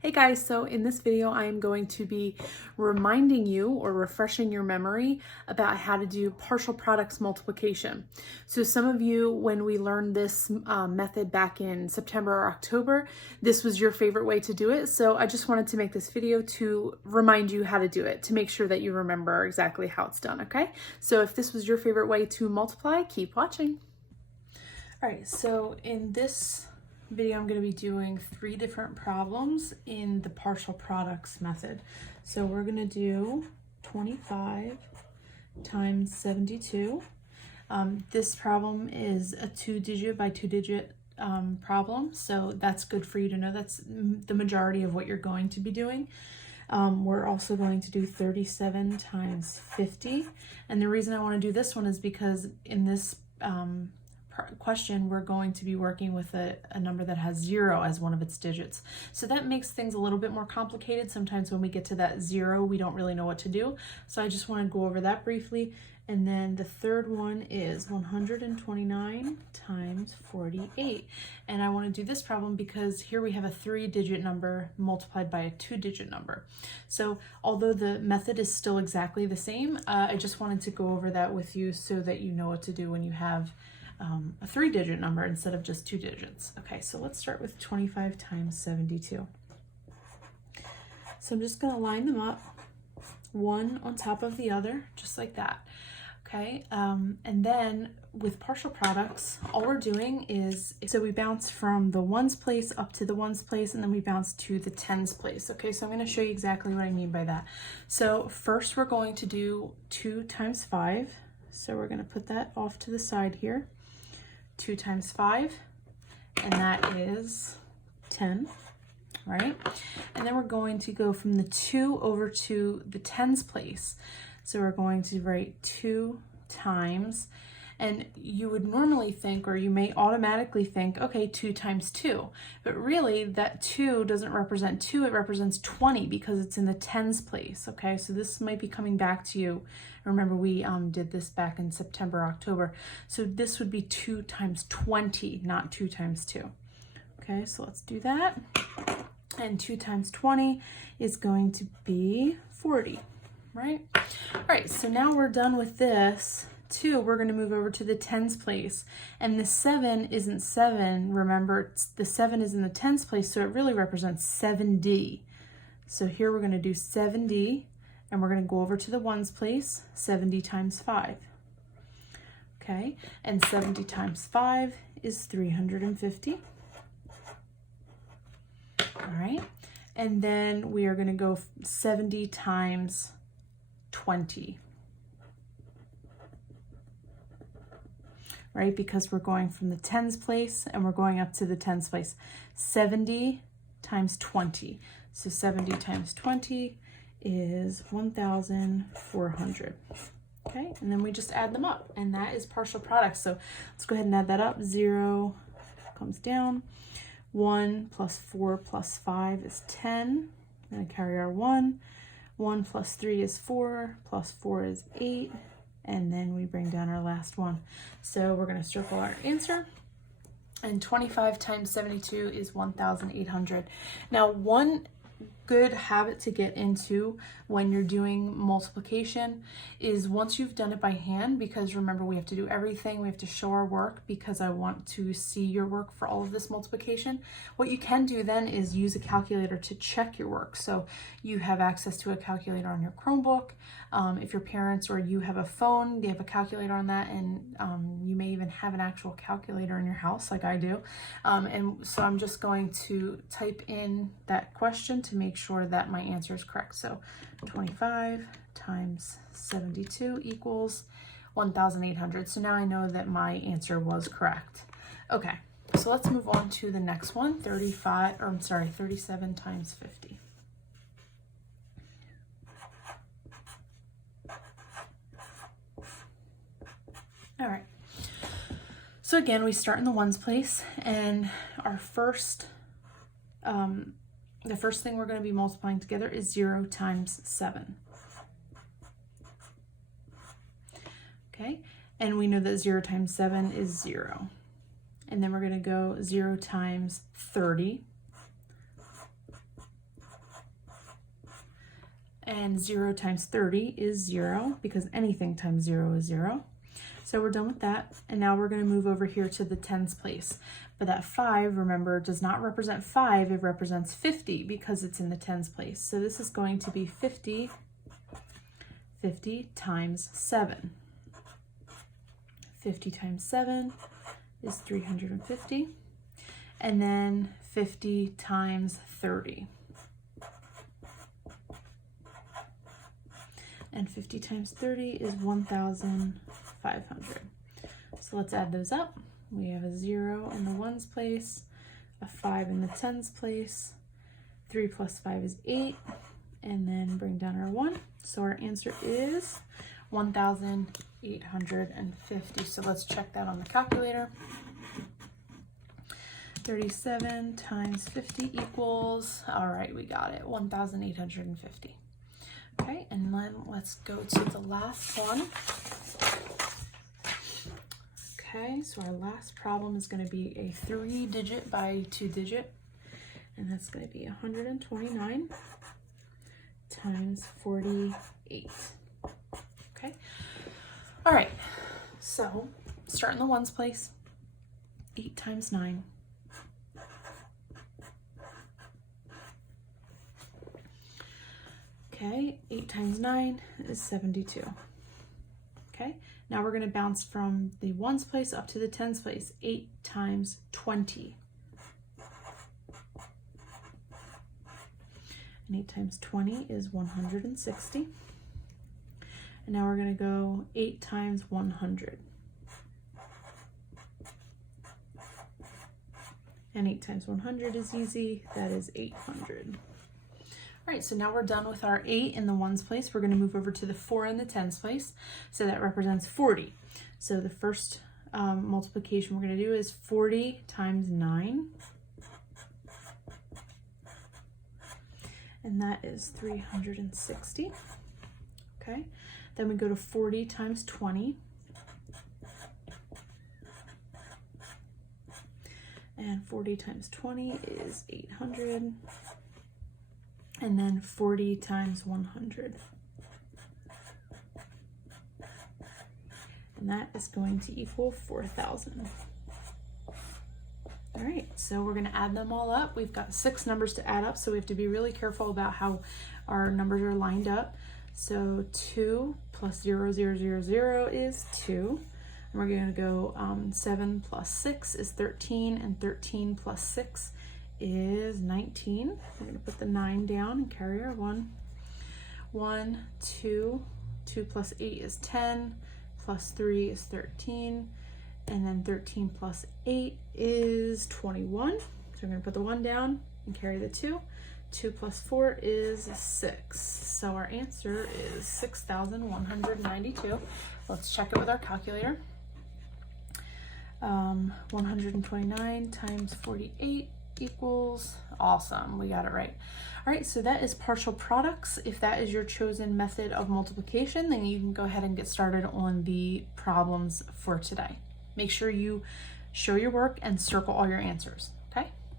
Hey guys, so in this video I am going to be reminding you or refreshing your memory about how to do partial products multiplication. So some of you, when we learned this method back in September or October, this was your favorite way to do it. So I just wanted to make this video to remind you how to do it, to make sure that you remember exactly how it's done, okay? So if this was your favorite way to multiply, keep watching. All right, so in this video, I'm going to be doing 3 different problems in the partial products method. So we're going to do 25 times 72. This problem is a 2-digit by 2-digit problem, so that's good for you to know. That's the majority of what you're going to be doing. We're also going to do 37 times 50. And the reason I want to do this one is because in this question, we're going to be working with a number that has 0 as one of its digits. So that makes things a little bit more complicated. Sometimes when we get to that 0, we don't really know what to do. So I just want to go over that briefly. And then the third one is 129 times 48. And I want to do this problem because here we have a 3-digit number multiplied by a 2-digit number. So although the method is still exactly the same, I just wanted to go over that with you so that you know what to do when you have a 3-digit number instead of just 2 digits. Okay, so let's start with 25 times 72. So I'm just going to line them up, one on top of the other, just like that. Okay, and then with partial products, all we're doing is, so we bounce from the ones place up to the ones place, and then we bounce to the tens place. Okay, so I'm going to show you exactly what I mean by that. So first we're going to do 2 times 5. So we're going to put that off to the side here. 2 times 5, and that is 10, right? And then we're going to go from the 2 over to the tens place. So we're going to write 2 times, and you would normally think, or you may automatically think, okay, 2 times 2. But really, that 2 doesn't represent 2, it represents 20 because it's in the tens place, okay? So this might be coming back to you. Remember, we did this back in September, October. So this would be 2 times 20, not 2 times 2. Okay, so let's do that. And 2 times 20 is going to be 40, right? All right, so now we're done with this. 2, we're going to move over to the tens place, and the 7 isn't 7. Remember, the 7 is in the tens place, so it really represents 7D. So here we're going to do 7D, and we're going to go over to the ones place, 70 times 5. Okay, and 70 times 5 is 350. All right, and then we are going to go 70 times 20. Right, because we're going from the tens place and we're going up to the tens place. 70 times 20. So 70 times 20 is 1,400. Okay, and then we just add them up, and that is partial products. So let's go ahead and add that up. 0 comes down. 1 plus 4 plus 5 is 10. We're going to carry our 1. 1 plus 3 is 4, plus 4 is 8. And then we bring down our last one. So we're going to circle our answer. And 25 times 72 is 1,800. Now, one good habit to get into when you're doing multiplication is once you've done it by hand, because remember, we have to do everything, we have to show our work because I want to see your work for all of this multiplication. What you can do then is use a calculator to check your work. So you have access to a calculator on your Chromebook. If your parents or you have a phone, they have a calculator on that, and you may even have an actual calculator in your house like I do. And so I'm just going to type in that question to make sure that my answer is correct. So 25 times 72 equals 1,800. So now I know that my answer was correct. Okay, so let's move on to the next one. 37 times 50. All right, so again, we start in the ones place, and our the first thing we're going to be multiplying together is 0 times 7. Okay, and we know that 0 times 7 is 0. And then we're going to go 0 times 30. And 0 times 30 is 0, because anything times 0 is 0. So we're done with that. And now we're going to move over here to the tens place. But that 5, remember, does not represent 5. It represents 50 because it's in the tens place. So this is going to be 50 times 7. 50 times 7 is 350. And then 50 times 30. And 50 times 30 is 1,500. So let's add those up. We have a 0 in the ones place, a 5 in the tens place, 3 plus 5 is 8, and then bring down our 1. So our answer is 1,850. So let's check that on the calculator. 37 times 50 equals, all right, we got it, 1,850. Okay, and then let's go to the last one. Okay, so our last problem is going to be a 3-digit by 2-digit, and that's going to be 129 times 48. Okay, all right, so start in the ones place. 8 times 9. Okay, 8 times 9 is 72. Okay, now we're going to bounce from the ones place up to the tens place. 8 times 20. And 8 times 20 is 160. And now we're going to go 8 times 100. And 8 times 100 is easy. That is 800. All right, so now we're done with our 8 in the ones place. We're going to move over to the 4 in the tens place. So that represents 40. So the first multiplication we're going to do is 40 times 9. And that is 360. Okay, then we go to 40 times 20. And 40 times 20 is 800. And then 40 times 100. And that is going to equal 4,000. All right, so we're going to add them all up. We've got 6 numbers to add up, so we have to be really careful about how our numbers are lined up. So 2 plus 0, 0, 0, 0 is 2. And we're going to go 7 plus 6 is 13, and 13 plus 6 is 19. We're going to put the 9 down and carry our 1. 1, 2, 2 plus 8 is 10, plus 3 is 13, and then 13 plus 8 is 21. So we're going to put the 1 down and carry the 2. 2 plus 4 is 6. So our answer is 6,192. Let's check it with our calculator. 129 times 48 equals, awesome, we got it right. All right, so that is partial products. If that is your chosen method of multiplication, then you can go ahead and get started on the problems for today. Make sure you show your work and circle all your answers.